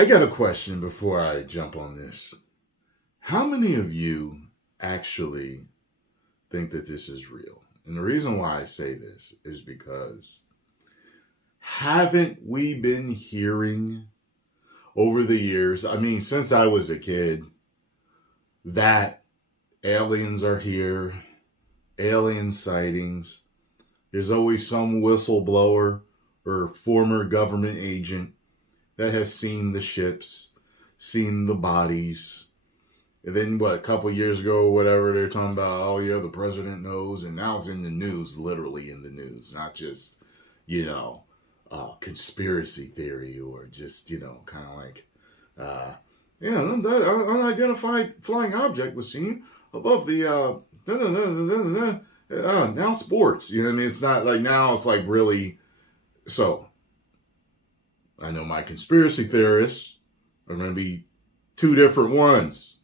I got a question before I jump on this. How many of you actually think that this is real? And the reason why I say this is because haven't we been hearing over the years, I mean, since I was a kid, that aliens are here, alien sightings. There's always some whistleblower or former government agent that has seen the ships, seen the bodies. And then a couple years ago or whatever, they're talking about, oh yeah, the president knows. And now it's in the news, literally in the news, not just, conspiracy theory or just, kind of like, that unidentified flying object was seen above the, now sports. You know what I mean? It's not like now it's like really, so I know my conspiracy theorists are going to be two different ones.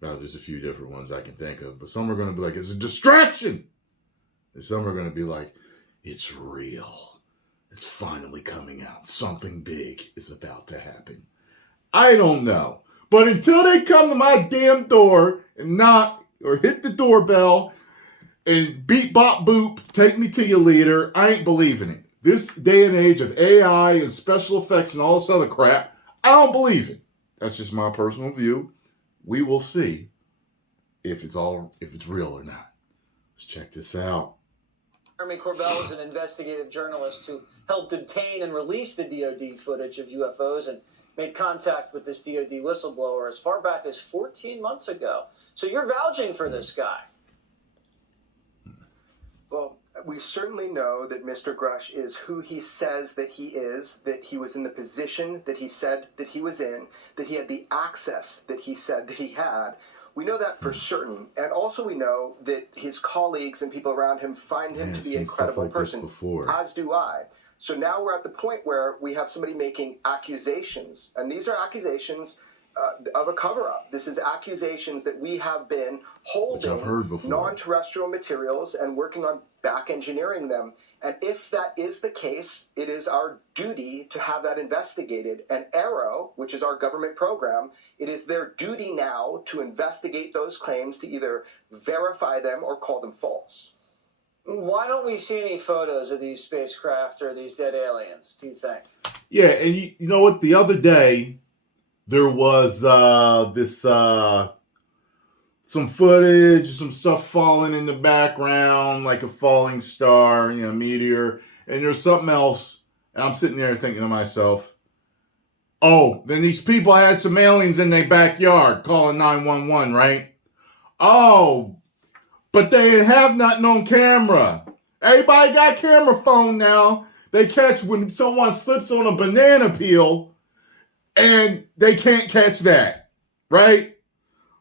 Well, just a few different ones I can think of. But some are going to be like, it's a distraction. And some are going to be like, it's real. It's finally coming out. Something big is about to happen. I don't know. But until they come to my damn door and knock or hit the doorbell and beep, bop, boop, take me to your leader, I ain't believing it. This day and age of AI and special effects and all this other crap, I don't believe it. That's just my personal view. We will see if it's real or not. Let's check this out. Jeremy Corbell is an investigative journalist who helped obtain and release the DoD footage of UFOs and made contact with this DoD whistleblower as far back as 14 months ago. So you're vouching for this guy. Well, we certainly know that Mr. Grush is who he says that he is, that he was in the position that he said that he was in, that he had the access that he said that he had. We know that for certain. And also we know that his colleagues and people around him find him to be a credible person, as do I. So now we're at the point where we have somebody making accusations. And these are accusations of a cover-up. This is accusations that we have been holding non-terrestrial materials and working on back engineering them. And if that is the case, it is our duty to have that investigated. And Arrow, which is our government program, it is their duty now to investigate those claims to either verify them or call them false. Why don't we see any photos of these spacecraft or these dead aliens, do you think? Yeah, and you know what? The other day, there was some footage, some stuff falling in the background, like a falling star, meteor. And there's something else. And I'm sitting there thinking to myself, oh, then these people had some aliens in their backyard calling 911, right? Oh, but they didn't have nothing on camera. Everybody got camera phone now. They catch when someone slips on a banana peel and they can't catch that, right?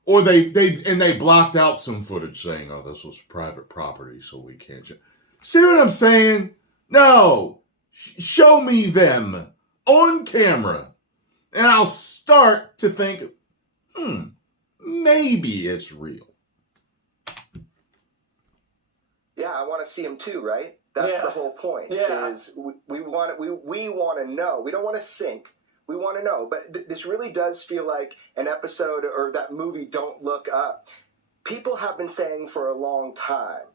Or they blocked out some footage saying, oh, this was private property, so we can't. See what I'm saying? No. Show me them on camera. And I'll start to think, maybe it's real. Yeah, I want to see them too, right? That's the whole point. Yeah. Is we want to know. We don't want to think. We want to know. But this really does feel like an episode or that movie Don't Look Up. People have been saying for a long time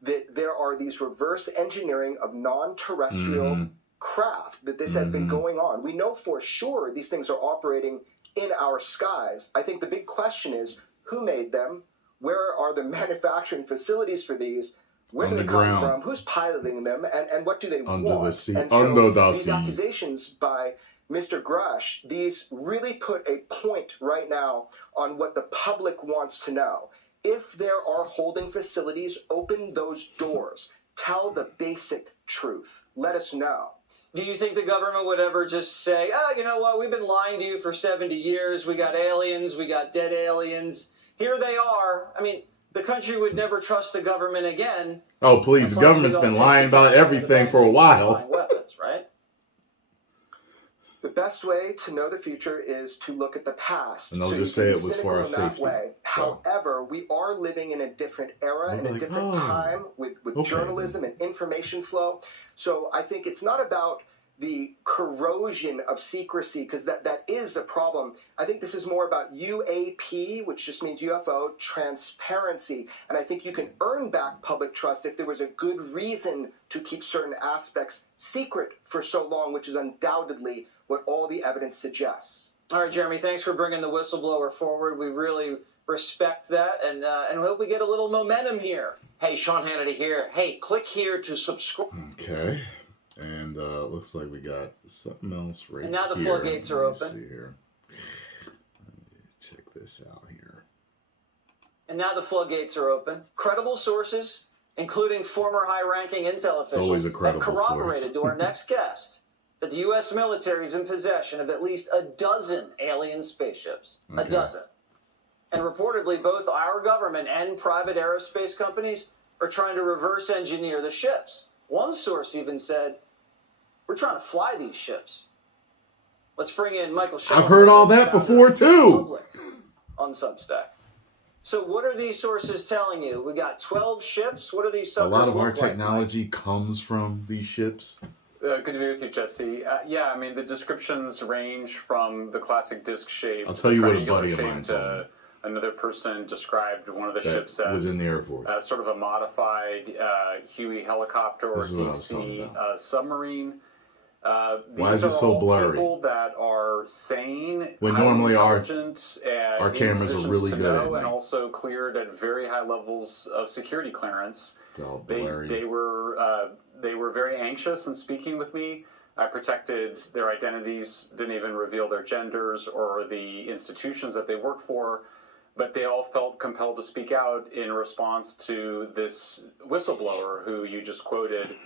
that there are these reverse engineering of non-terrestrial craft, that this has been going on. We know for sure these things are operating in our skies. I think the big question is, who made them? Where are the manufacturing facilities for these? Where do they come from? Who's piloting them? And what do they want? Under the sea. And so these accusations by Mr. Grush, these really put a point right now on what the public wants to know. If there are holding facilities, open those doors. Tell the basic truth. Let us know. Do you think the government would ever just say, oh, you know what, we've been lying to you for 70 years. We got aliens. We got dead aliens. Here they are. I mean, the country would never trust the government again. Oh, please. The government's been lying about everything for a while. Weapons, right? The best way to know the future is to look at the past. And they'll just say it was for our safety. However, we are living in a different era, in a different time with journalism and information flow. So I think it's not about the corrosion of secrecy, because that is a problem. I think this is more about UAP, which just means UFO, transparency. And I think you can earn back public trust if there was a good reason to keep certain aspects secret for so long, which is undoubtedly what all the evidence suggests. All right, Jeremy, thanks for bringing the whistleblower forward. We really respect that, and hope we get a little momentum here. Hey, Sean Hannity here. Hey, click here to subscribe. Okay. And looks like we got something else right here. And now the floodgates are open. Let me check this out here. And now the floodgates are open. Credible sources, including former high-ranking intel officials, have corroborated to our next guest that the U.S. military is in possession of at least a dozen alien spaceships. Okay. A dozen. And reportedly, both our government and private aerospace companies are trying to reverse engineer the ships. One source even said, "We're trying to fly these ships." Let's bring in Michael Shelton. I've heard all that before, too. On Substack. So what are these sources telling you? We got 12 ships. What are these suckers? A lot of our technology comes from these ships. Good to be with you, Jesse. Yeah, I mean, the descriptions range from the classic disc shape. I'll tell you what a buddy of mine told me. Another person described one of the ships as was in the Air Force. Sort of a modified Huey helicopter or deep sea submarine. Why is it so blurry? People that are sane, when normally our cameras are really good at night, and also cleared at very high levels of security clearance. They were very anxious in speaking with me. I protected their identities, didn't even reveal their genders or the institutions that they worked for, but they all felt compelled to speak out in response to this whistleblower who you just quoted,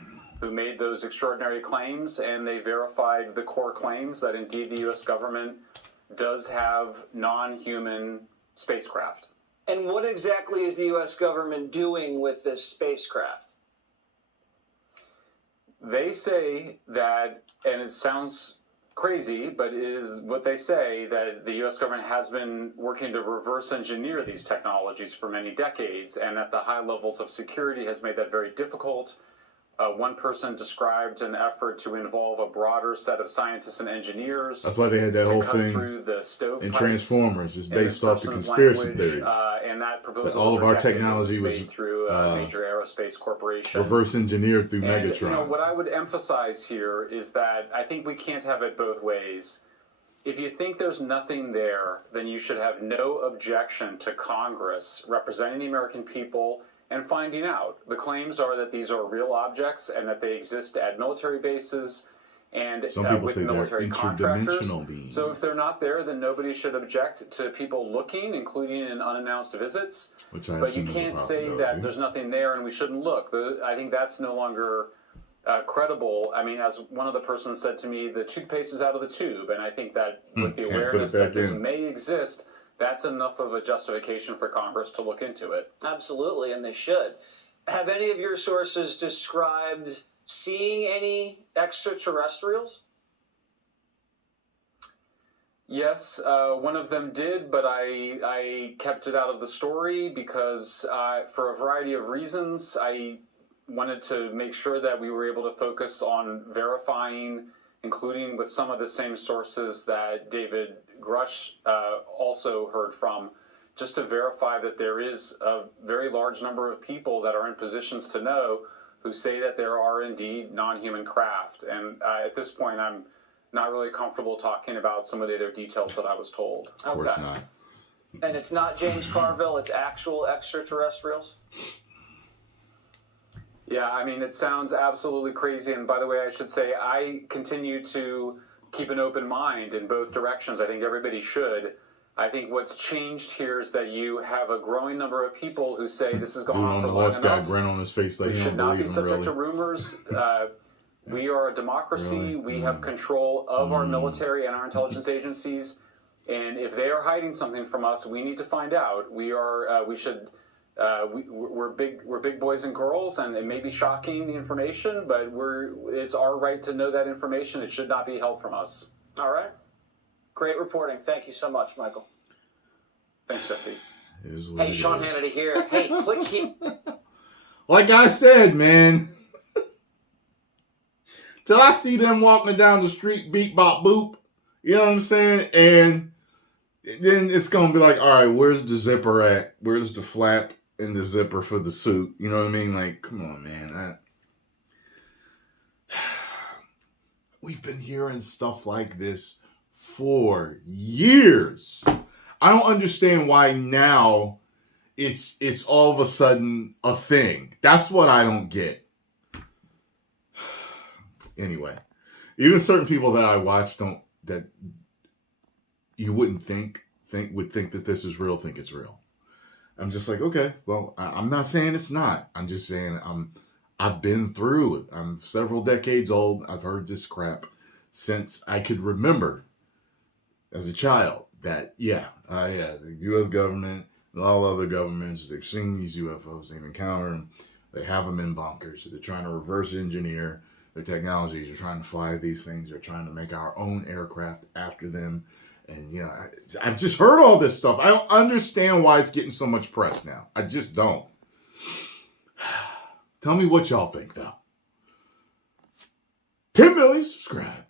who made those extraordinary claims, and they verified the core claims that indeed the U.S. government does have non-human spacecraft. And what exactly is the U.S. government doing with this spacecraft? They say that, and it sounds crazy, but it is what they say, that the U.S. government has been working to reverse engineer these technologies for many decades, and that the high levels of security has made that very difficult. One person described an effort to involve a broader set of scientists and engineers. That's why they had that whole thing in Transformers, just based off the conspiracy theories. And that proposal all of our technology was through a major aerospace corporation. Reverse engineered through Megatron. You know, what I would emphasize here is that I think we can't have it both ways. If you think there's nothing there, then you should have no objection to Congress representing the American people and finding out. The claims are that these are real objects and that they exist at military bases and with military contractors. Beings. So if they're not there, then nobody should object to people looking, including in unannounced visits. But you can't say that there's nothing there and we shouldn't look. I think that's no longer credible. I mean, as one of the persons said to me, the toothpaste is out of the tube. And I think that with the awareness that this may exist, that's enough of a justification for Congress to look into it. Absolutely, and they should. Have any of your sources described seeing any extraterrestrials? Yes, one of them did, but I kept it out of the story because for a variety of reasons, I wanted to make sure that we were able to focus on verifying, including with some of the same sources that David Grush also heard from, just to verify that there is a very large number of people that are in positions to know who say that there are indeed non-human craft. And at this point, I'm not really comfortable talking about some of the other details that I was told. Of course not. And it's not James Carville, it's actual extraterrestrials? Yeah, I mean, it sounds absolutely crazy. And by the way, I should say, I continue to keep an open mind in both directions. I think everybody should. I think what's changed here is that you have a growing number of people who say this has gone on for long enough. Got grin on his face like we should not be subject to rumors. We are a democracy. Really? We have control of our military and our intelligence agencies. And if they are hiding something from us, we need to find out. We're big boys and girls, and it may be shocking, the information, but it's our right to know that information. It should not be held from us. All right. Great reporting. Thank you so much, Michael. Thanks, Jesse. Hey, Sean Hannity here. Hey, click here. Like I said, man, till I see them walking down the street, beep, bop, boop. You know what I'm saying? And then it's going to be like, all right, where's the zipper at? Where's the flap and the zipper for the suit? You know what I mean? Like, come on, man. We've been hearing stuff like this for years. I don't understand why now it's all of a sudden a thing. That's what I don't get. Anyway, even certain people that I watch that you wouldn't would think that this is real, think it's real. I'm just like, okay, well, I'm not saying it's not. I'm just saying I've been through it. I'm several decades old. I've heard this crap since I could remember as a child that, the U.S. government and all other governments, they've seen these UFOs, they've encountered them, they have them in bunkers, they're trying to reverse engineer their technologies, they're trying to fly these things, they're trying to make our own aircraft after them. And, I've just heard all this stuff. I don't understand why it's getting so much press now. I just don't. Tell me what y'all think, though. 10 million subscribe.